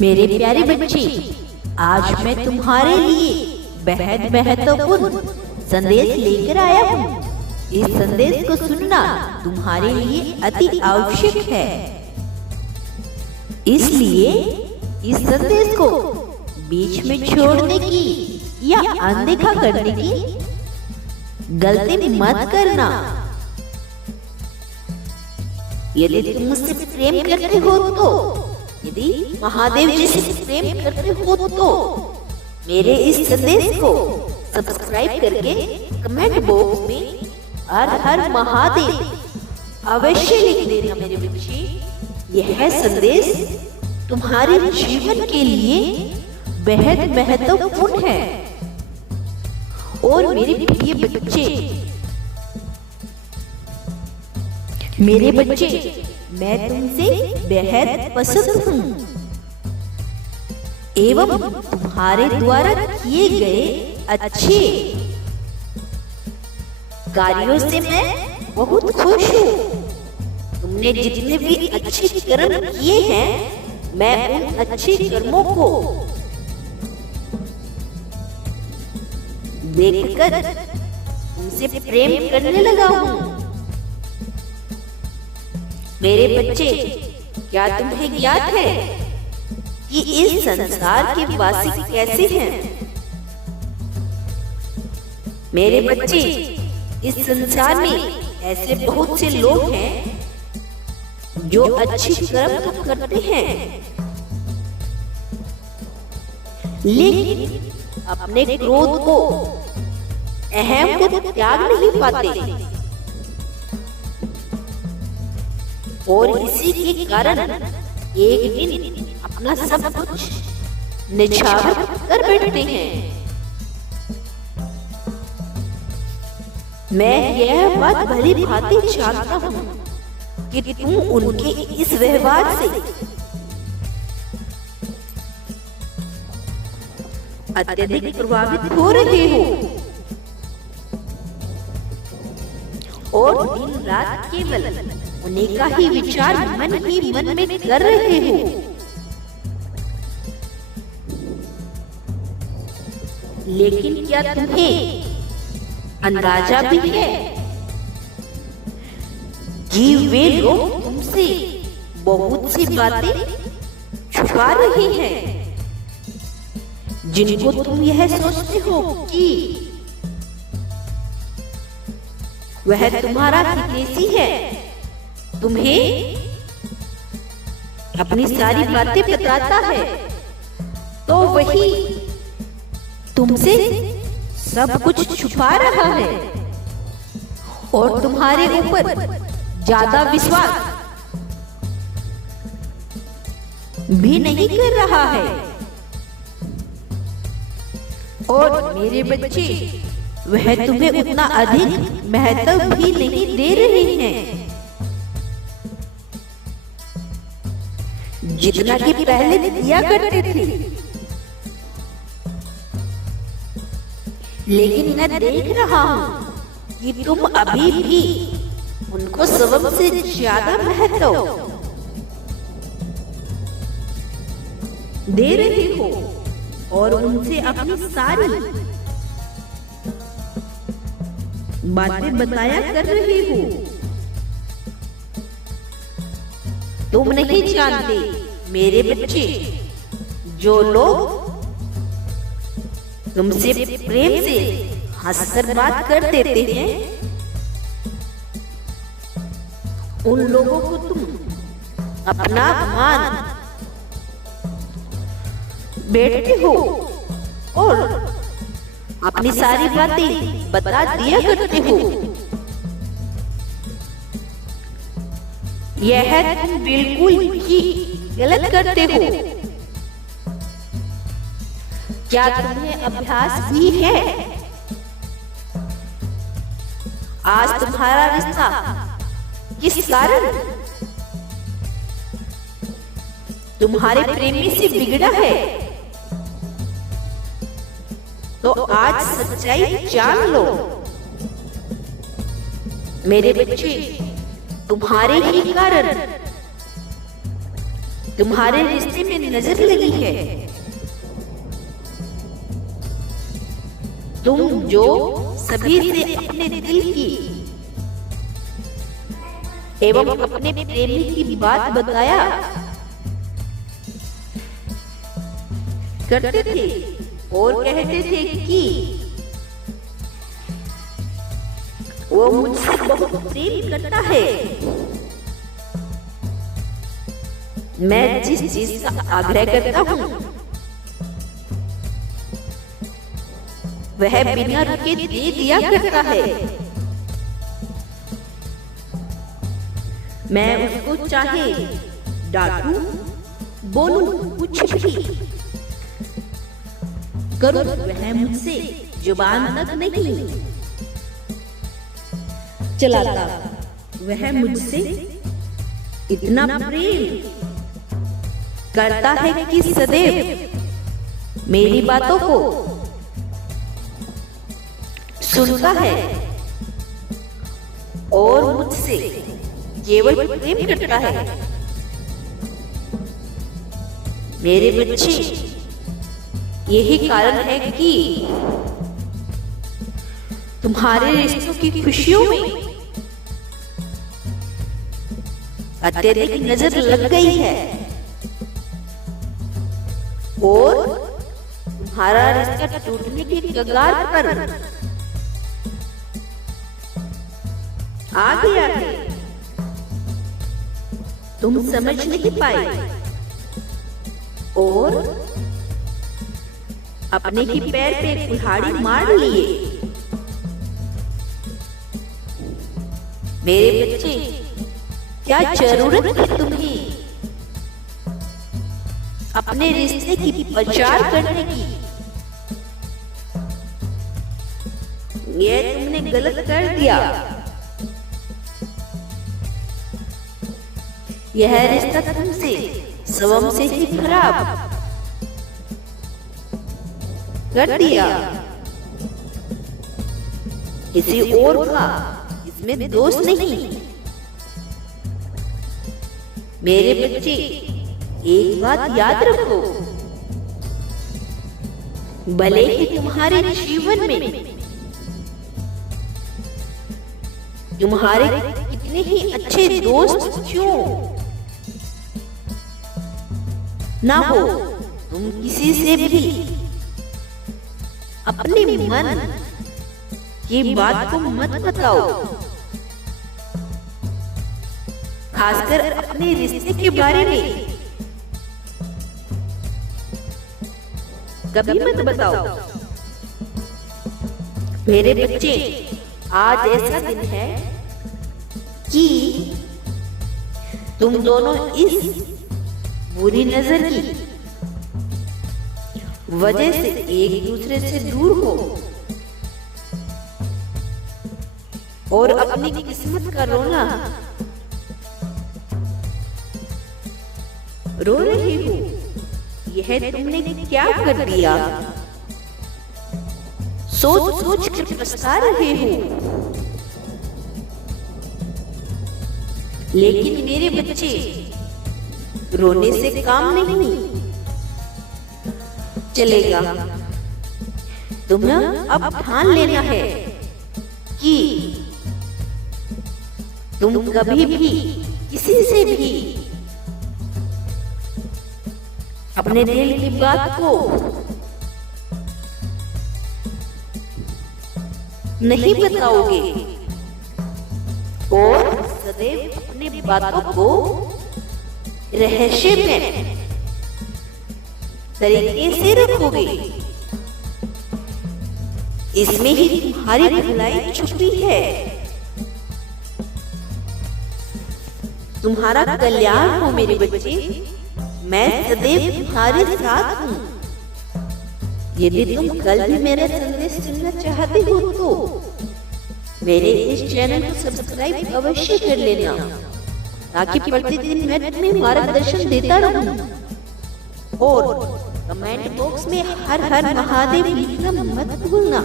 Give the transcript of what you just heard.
मेरे प्यारे बच्चे, आज मैं तुम्हारे लिए बेहद महत्वपूर्ण संदेश लेकर आया हूँ। इस संदेश को सुनना तुम्हारे लिए अति आवश्यक है। इसलिए इस संदेश को बीच में छोड़ने की या अनदेखा करने की गलती मत करना। यदि तुम मुझसे प्रेम करते हो तो, यदि महादेव जी से प्रेम करते हो तो मेरे इस संदेश को सब्सक्राइब करके कमेंट बॉक्स में हर महादेव अवश्य लिख देना मेरे बच्चे। यह संदेश तुम्हारे जीवन के लिए बेहद महत्वपूर्ण है। और मेरे प्रिय बच्चे, मेरे बच्चे, मैं तुमसे बेहद पसंद हूँ एवं तुम्हारे द्वारा किए गए अच्छे कार्यों से मैं बहुत खुश हूँ। तुमने जितने भी अच्छे कर्म किए हैं, मैं उन अच्छे कर्मों को देखकर तुमसे प्रेम करने लगा हूँ। मेरे बच्चे, क्या तुम्हें ज्ञात है कि इस संसार के वासी कैसे हैं? मेरे बच्चे, इस संसार में ऐसे बहुत से लोग हैं जो अच्छे कर्म तो करते हैं, लेकिन अपने क्रोध को, अहम को त्याग नहीं पाते। और इसी के कारण एक दिन अपना सब कुछ निछावर कर बैठते हैं। मैं यह बात भली भांति जानता हूँ कि तुम उनके इस व्यवहार से अत्यधिक प्रभावित हो रहे हो और दिन रात केवल उन्हीं का ही विचार मन ही मन में कर रहे हो। लेकिन क्या तुम्हें अंदाजा भी है कि वे लोग तुमसे बहुत सी बातें छुपा रहे हैं, जिनको तुम यह सोचते हो कि वह तुम्हारा हितैषी है, तुम्हें अपनी सारी बातें बताता है, तो वही तुमसे सब कुछ छुपा रहा है और तुम्हारे ऊपर ज्यादा विश्वास भी नहीं कर रहा है। और मेरे बच्चे, वह तुम्हें उतना अधिक महत्व भी नहीं दे रहे हैं जितना कि पहले दिया करते थे। लेकिन मैं देख रहा हूँ कि तुम अभी भी उनको सबसे ज्यादा महत्व दे रहे हो और उनसे अपनी सारी बातें बताया कर रहे हो। तुम नहीं जानते मेरे बच्चे, जो लोग तुमसे प्रेम से हंसकर बात कर देते हैं, उन लोगों को तुम अपना मान बैठते हो और अपनी सारी बातें बता दिया करते हो। यह तुम बिल्कुल ही गलत करते हो। क्या तुम्हें अभ्यास भी है? आज तुम्हारा रिश्ता किस कारण तुम्हारे प्रेमी से बिगड़ा है, तो आज सच्चाई जान लो। मेरे बच्चे, तुम्हारे ही कारण तुम्हारे रिश्ते में नजर लगी है। तुम जो सभी से अपने दिल की एवं अपने प्रेमी की बात बताया करते थे और कहते थे कि वो मुझसे बहुत प्रेम करता है। मैं जिस चीज का आग्रह करता हूँ वह बिना रुके दे दिया करता है। मैं उसको चाहे डांटूं, बोलूं, कुछ भी करूं, वह मुझसे जुबान तक नहीं चलाता। वह मुझसे इतना प्रेम करता है कि सदैव मेरी बातों को सुनता है और मुझसे केवल प्रेम करता है। मेरे बच्चे, यही कारण है कि तुम्हारे रिश्तों की खुशियों में अत्यधिक नजर लग गई है और तुम्हारा रिश्ता टूटने की कगार पर आ गया है। तुम समझ नहीं पाए और अपने ही पैर पे कुल्हाड़ी मार लिए। मेरे बच्चे, क्या जरूरत है तुम्हें अपने रिश्ते की प्रचार करने की? यह तुमने गलत कर दिया। यह रिश्ता तुमसे स्वयं से ही खराब कर दिया। किसी और का इसमें दोष नहीं। मेरे बच्चे, एक बात याद रखो, भले ही तुम्हारे जीवन में तुम्हारे कितने ही अच्छे दोस्त क्यों ना हो, तुम किसी से भी अपने मन की बात को मत बताओ, खासकर अपने रिश्ते के बारे में कभी मत बताओ। मेरे बच्चे, आज ऐसा दिन है कि तुम दोनों इस बुरी नजर की वजह से एक दूसरे से दूर हो और अपनी किस्मत का रोना रो रही हो। यह तुमने क्या कर दिया? सोच सोच कर पछता रहे हो। लेकिन मेरे बच्चे, रोने से काम नहीं चलेगा। तुम्हें अब ठान लेना है कि तुम कभी भी किसी से भी अपने दिल की बात को नहीं बताओगे और सदैव अपनी बातों को रहस्य में तरीके से रखोगे। इसमें ही तुम्हारी भलाई छुपी है। तुम्हारा कल्याण हो मेरे बच्चे। मैं सदैव तुम्हारे साथ हूँ। यदि तुम कल भी मेरा संदेश सुनना चाहते हो तो मेरे इस चैनल को सब्सक्राइब अवश्य कर लेना, ताकि प्रतिदिन मैं तुम्हें मार्गदर्शन देता रहूं। और कमेंट बॉक्स में हर हर महादेव लिखना मत भूलना।